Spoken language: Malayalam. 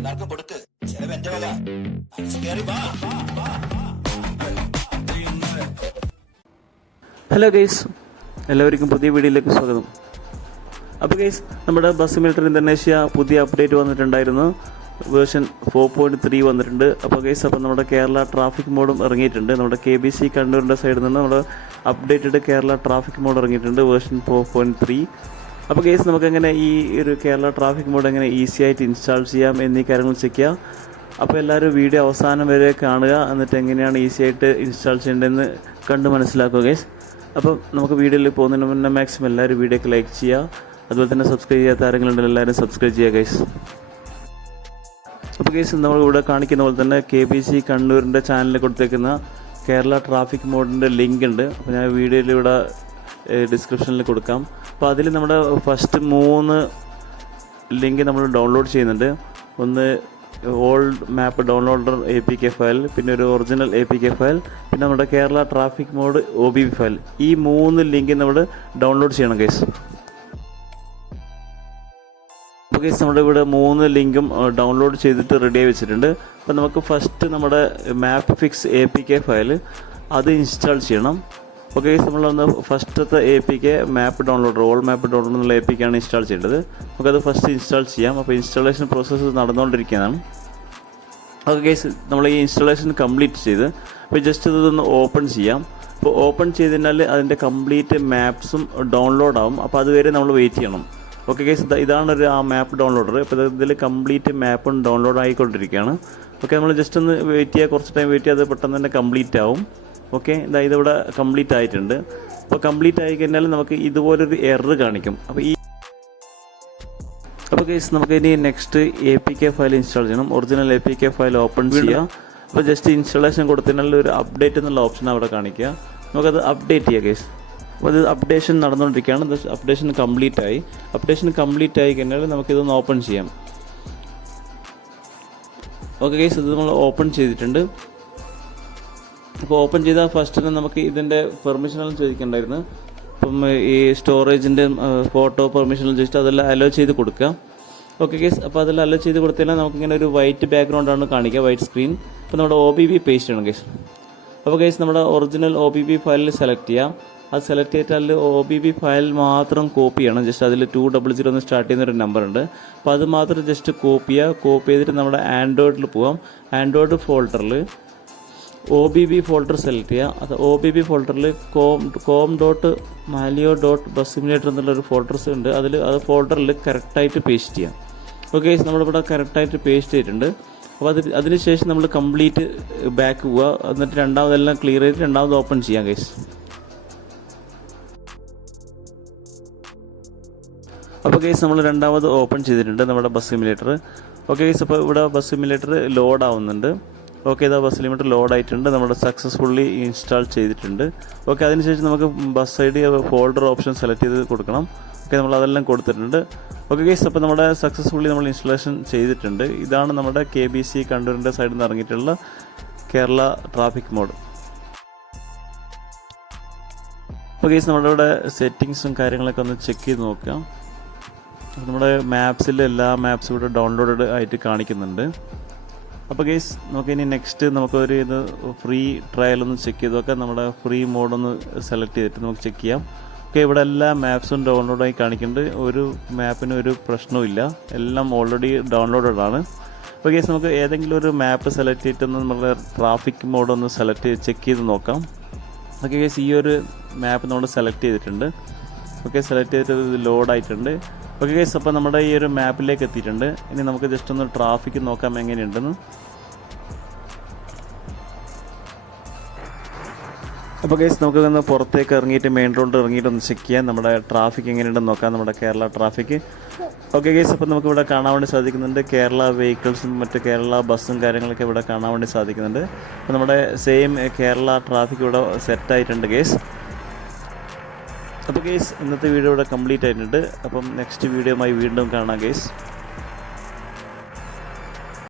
എല്ലാവർക്കും കൊടുക്ക്. ചെലവ് എന്റെ വക. ഹലോ ഗൈസ് എല്ലാവർക്കും പുതിയ വീഡിയോയിലേക്ക് സ്വാഗതം. അപ്പോൾ ഗൈസ് നമ്മുടെ ബസ് മിലിറ്ററി ഇന്തോനേഷ്യ പുതിയ അപ്ഡേറ്റ് വന്നിട്ടുണ്ടായിരുന്നു. വേർഷൻ ഫോർ പോയിന്റ് ത്രീ വന്നിട്ടുണ്ട്. അപ്പോൾ ഗൈസ് അപ്പോൾ നമ്മുടെ കേരള ട്രാഫിക് മോഡും ഇറങ്ങിയിട്ടുണ്ട്. നമ്മുടെ കെ ബി സി കണ്ണൂരിന്റെ സൈഡിൽ നിന്ന് നമ്മുടെ അപ്ഡേറ്റഡ് കേരള ട്രാഫിക് മോഡ് ഇറങ്ങിയിട്ടുണ്ട്. വേർഷൻ ഫോർ പോയിന്റ് ത്രീ അപ്പോൾ കേസ് നമുക്കെങ്ങനെ ഈ ഒരു കേരള ട്രാഫിക് മോഡ് എങ്ങനെ ഈസി ആയിട്ട് ഇൻസ്റ്റാൾ ചെയ്യാം എന്നീ കാര്യങ്ങൾ ചെക്ക് ചെയ്യാം. അപ്പോൾ എല്ലാവരും വീഡിയോ അവസാനം വരെ കാണുക. എന്നിട്ട് എങ്ങനെയാണ് ഈസി ആയിട്ട് ഇൻസ്റ്റാൾ ചെയ്യേണ്ടതെന്ന് കണ്ട് മനസ്സിലാക്കുക കേസ് അപ്പോൾ നമുക്ക് വീഡിയോയിൽ പോകുന്നതിന് മുന്നേ മാക്സിമം എല്ലാവരും വീഡിയോക്ക് ലൈക്ക് ചെയ്യുക. അതുപോലെ തന്നെ സബ്സ്ക്രൈബ് ചെയ്യാത്ത ആരെങ്കിലും എല്ലാവരും സബ്സ്ക്രൈബ് ചെയ്യുക ഗൈസ് അപ്പോൾ കേസ് നമ്മൾ ഇവിടെ കാണിക്കുന്ന പോലെ തന്നെ കെ ബി സി കണ്ണൂരിന്റെ ചാനലിൽ കൊടുത്തേക്കുന്ന കേരള ട്രാഫിക് മോഡിന്റെ ലിങ്ക് ഉണ്ട്. അപ്പോൾ ഞാൻ വീഡിയോയിൽ ഇവിടെ ഡിസ്ക്രിപ്ഷനിൽ കൊടുക്കാം. അപ്പോൾ അതിൽ നമ്മുടെ ഫസ്റ്റ് മൂന്ന് ലിങ്ക് നമ്മൾ ഡൗൺലോഡ് ചെയ്യുന്നുണ്ട്. ഒന്ന് old map downloader A P K file പിന്നെ ഒരു original A P K file പിന്നെ നമ്മുടെ Kerala traffic mod O B P file ഈ മൂന്ന് ലിങ്ക് നമ്മൾ ഡൗൺലോഡ് ചെയ്യണം കേസ് അപ്പോൾ കേസ് നമ്മുടെ ഇവിടെ മൂന്ന് ലിങ്കും ഡൗൺലോഡ് ചെയ്തിട്ട് റെഡിയായി വെച്ചിട്ടുണ്ട്. അപ്പോൾ നമുക്ക് ഫസ്റ്റ് നമ്മുടെ map fix A P K file അത് ഇൻസ്റ്റാൾ ചെയ്യണം. നമ്മൾ നമ്മളൊന്ന് ഫസ്റ്റത്തെ A P K map downloader all map download എന്നുള്ള എ പി കെ ആണ് ഇൻസ്റ്റാൾ ചെയ്യേണ്ടത്. നമുക്കത് ഫസ്റ്റ് ഇൻസ്റ്റാൾ ചെയ്യാം. അപ്പോൾ ഇൻസ്റ്റാളേഷൻ പ്രോസസ്സ് നടന്നുകൊണ്ടിരിക്കുന്നതാണ് ഓക്കെ കേസ് നമ്മൾ ഈ ഇൻസ്റ്റാളേഷൻ കംപ്ലീറ്റ് ചെയ്ത് അപ്പോൾ ജസ്റ്റ് ഇതൊന്ന് ഓപ്പൺ ചെയ്യാം. അപ്പോൾ ഓപ്പൺ ചെയ്തതിനാൽ അതിന്റെ കംപ്ലീറ്റ് മാപ്സും ഡൗൺലോഡ് ആവും. അപ്പോൾ അതുവരെ നമ്മൾ വെയിറ്റ് ചെയ്യണം. ഓക്കെ കേസ് ഇതാണ് ഒരു ആ മാപ്പ് ഡൗൺലോഡർ ഇപ്പോൾ ഇതിൽ കംപ്ലീറ്റ് മാപ്പും ഡൗൺലോഡ് ആയിക്കൊണ്ടിരിക്കുകയാണ്. ഓക്കെ നമ്മൾ ജസ്റ്റ് ഒന്ന് വെയിറ്റ് ചെയ്യുക കുറച്ച് ടൈം വെയിറ്റ് ചെയ്യാതെ പെട്ടെന്ന് തന്നെ കംപ്ലീറ്റ് ആവും. ഓക്കെ? ഇതാ ഇതിവിടെ കംപ്ലീറ്റ് ആയിട്ടുണ്ട്. അപ്പോൾ കംപ്ലീറ്റ് ആയി കഴിഞ്ഞാൽ നമുക്ക് ഇതുപോലൊരു എറർ കാണിക്കും. അപ്പോൾ ഈ അപ്പോൾ കേസ് നമുക്ക് ഇനി next A P K file install ചെയ്യണം. Original A P K file open ചെയ്യാം. അപ്പോൾ ജസ്റ്റ് ഇൻസ്റ്റാളേഷൻ കൊടുത്തതിനുള്ള ഒരു അപ്ഡേറ്റ് എന്നുള്ള ഓപ്ഷൻ അവിടെ കാണിക്കുക. നമുക്കത് അപ്ഡേറ്റ് ചെയ്യാം കേസ് അപ്പോൾ അത് അപ്ഡേഷൻ നടന്നുകൊണ്ടിരിക്കുകയാണ്. അപ്ഡേഷൻ കംപ്ലീറ്റ് ആയി. അപ്ഡേഷൻ കംപ്ലീറ്റ് ആയി കഴിഞ്ഞാൽ നമുക്കിതൊന്ന് ഓപ്പൺ ചെയ്യാം. ഓക്കെ കേസ് ഇത് നമ്മൾ ഓപ്പൺ ചെയ്തിട്ടുണ്ട്. അപ്പോൾ ഓപ്പൺ ചെയ്ത ഫസ്റ്റ് തന്നെ നമുക്ക് ഇതിന്റെ പെർമിഷനെല്ലാം ചോദിക്കണ്ടായിരുന്നു. അപ്പം ഈ സ്റ്റോറേജിന്റെ ഫോട്ടോ പെർമിഷനെല്ലാം ചോദിച്ചിട്ട് അതെല്ലാം അലോ ചെയ്ത് കൊടുക്കുക. ഓക്കെ കേസ് അപ്പോൾ അതെല്ലാം അലോ ചെയ്ത് കൊടുത്താൽ നമുക്കിങ്ങനെ ഒരു വൈറ്റ് ബാക്ക്ഗ്രൗണ്ടാണ് കാണിക്കുക വൈറ്റ് സ്ക്രീൻ അപ്പോൾ നമ്മുടെ ഒ ബി ബി പേസ്റ്റ് ആണ് കേസ് അപ്പോൾ കേസ് നമ്മുടെ ഒറിജിനൽ ഒ ബി ബി ഫയലിൽ സെലക്ട് ചെയ്യാം. അത് സെലക്ട് ചെയ്തിട്ടാൽ ഒ ബി ബി ഫയൽ മാത്രം കോപ്പി ചെയ്യണം. ജസ്റ്റ് അതിൽ ടു ഡബിൾ സീറോ എന്ന് സ്റ്റാർട്ട് ചെയ്യുന്ന ഒരു നമ്പർ ഉണ്ട്. അപ്പോൾ അത് മാത്രം ജസ്റ്റ് കോപ്പി ചെയ്യുക. കോപ്പി ചെയ്തിട്ട് നമ്മുടെ ആൻഡ്രോയിഡിൽ പോകാം ആൻഡ്രോയിഡ് ഫോൾഡറിൽ O B B folder select ചെയ്യുക അത് ഒ ബി ബി ഫോൾഡറിൽ com com dot Maleo dot bus simulator എന്നുള്ളൊരു ഫോൾഡർസ് ഉണ്ട്. അതിൽ അത് ഫോൾഡറിൽ കറക്റ്റായിട്ട് പേസ്റ്റ് ചെയ്യാം. ഓക്കെ നമ്മളിവിടെ കറക്റ്റായിട്ട് പേസ്റ്റ് ചെയ്തിട്ടുണ്ട്. അപ്പോൾ അത് അതിനുശേഷം നമ്മൾ കംപ്ലീറ്റ് ബാക്ക് പോവുക എന്നിട്ട് രണ്ടാമതെല്ലാം ക്ലിയർ ചെയ്തിട്ട് രണ്ടാമത് ഓപ്പൺ ചെയ്യാം ഗൈസ് അപ്പോൾ കേസ് നമ്മൾ രണ്ടാമത് ഓപ്പൺ ചെയ്തിട്ടുണ്ട് നമ്മുടെ ബസ് സിമുലേറ്റർ ഓക്കെ കേസ് അപ്പോൾ ഇവിടെ ബസ് സിമുലേറ്റർ ലോഡ് ആവുന്നുണ്ട്. ഓക്കെ ഇതാ ബസ് ലിമിറ്റർ ലോഡ് ആയിട്ടുണ്ട്. നമ്മുടെ സക്സസ്ഫുള്ളി ഇൻസ്റ്റാൾ ചെയ്തിട്ടുണ്ട്. ഓക്കെ അതിനുശേഷം നമുക്ക് bus I D folder option select ചെയ്ത് കൊടുക്കണം. ഓക്കെ നമ്മൾ അതെല്ലാം കൊടുത്തിട്ടുണ്ട്. ഓക്കെ ഗൈസ് അപ്പോൾ നമ്മുടെ സക്സസ്ഫുള്ളി നമ്മൾ ഇൻസ്റ്റാളേഷൻ ചെയ്തിട്ടുണ്ട്. ഇതാണ് നമ്മുടെ കെ ബി സി കണ്ണൂരിന്റെ സൈഡിൽ നിന്ന് ഇറങ്ങിയിട്ടുള്ള കേരള ട്രാഫിക് മോഡ് അപ്പോൾ ഗൈസ് നമ്മുടെ ഇവിടെ സെറ്റിങ്സും കാര്യങ്ങളൊക്കെ ഒന്ന് ചെക്ക് ചെയ്ത് നോക്കാം. നമ്മുടെ മാപ്സിൽ എല്ലാ മാപ്സും ഇവിടെ ഡൗൺലോഡ് ആയിട്ട് കാണിക്കുന്നുണ്ട്. അപ്പോൾ ഗേസ് നമുക്കിനി നെക്സ്റ്റ് നമുക്കൊരു ഇത് ഫ്രീ ട്രയൽ ഒന്ന് ചെക്ക് ചെയ്ത് നോക്കാം നമ്മുടെ ഫ്രീ മോഡൊന്ന് സെലക്ട് ചെയ്തിട്ട് നമുക്ക് ചെക്ക് ചെയ്യാം. ഓക്കെ ഇവിടെ എല്ലാ മാപ്സും ഡൗൺലോഡായി കാണിക്കുന്നുണ്ട്. ഒരു മാപ്പിന് ഒരു പ്രശ്നവും എല്ലാം ഓൾറെഡി ഡൗൺലോഡഡ് ആണ്. അപ്പോൾ ഗേസ് നമുക്ക് ഏതെങ്കിലും ഒരു മാപ്പ് സെലക്ട് ചെയ്തിട്ടൊന്ന് നമ്മുടെ ട്രാഫിക് മോഡൊന്ന് സെലക്ട് ചെയ്ത് ചെക്ക് ചെയ്ത് നോക്കാം. ഓക്കെ ഗേസ് ഈ ഒരു മാപ്പ് നമ്മൾ സെലക്ട് ചെയ്തിട്ടുണ്ട്. ഓക്കെ സെലക്ട് ചെയ്തിട്ട് ഇത് ലോഡ് ആയിട്ടുണ്ട്. ഓക്കെ ഗൈസ് അപ്പോൾ നമ്മുടെ ഈ ഒരു മാപ്പിലേക്ക് എത്തിയിട്ടുണ്ട്. ഇനി നമുക്ക് ജസ്റ്റ് ഒന്ന് ട്രാഫിക് നോക്കാം എങ്ങനെയുണ്ടെന്ന്. അപ്പോൾ ഗൈസ് നമുക്ക് ഒന്ന് പുറത്തേക്ക് ഇറങ്ങിയിട്ട് മെയിൻ റോഡ് ഇറങ്ങിയിട്ട് ഒന്ന് ചെക്ക് ചെയ്യാം. നമ്മുടെ ട്രാഫിക് എങ്ങനെയുണ്ടെന്ന് നോക്കാം. നമ്മുടെ കേരള ട്രാഫിക് ഓക്കെ ഗൈസ് അപ്പോൾ നമുക്ക് ഇവിടെ കാണാൻ വേണ്ടി സാധിക്കുന്നുണ്ട് കേരള വെഹിക്കിൾസും മറ്റ് കേരള ബസ്സും കാര്യങ്ങളൊക്കെ ഇവിടെ കാണാൻ വേണ്ടി സാധിക്കുന്നുണ്ട്. അപ്പോൾ നമ്മുടെ സെയിം കേരള ട്രാഫിക് ഇവിടെ സെറ്റ് ആയിട്ടുണ്ട് ഗൈസ് അപ്പോൾ ഗേസ് ഇന്നത്തെ വീഡിയോ ഇവിടെ കംപ്ലീറ്റ് ആയിട്ടുണ്ട്. അപ്പം നെക്സ്റ്റ് വീഡിയോയുമായി വീണ്ടും കാണാം ഗേസ്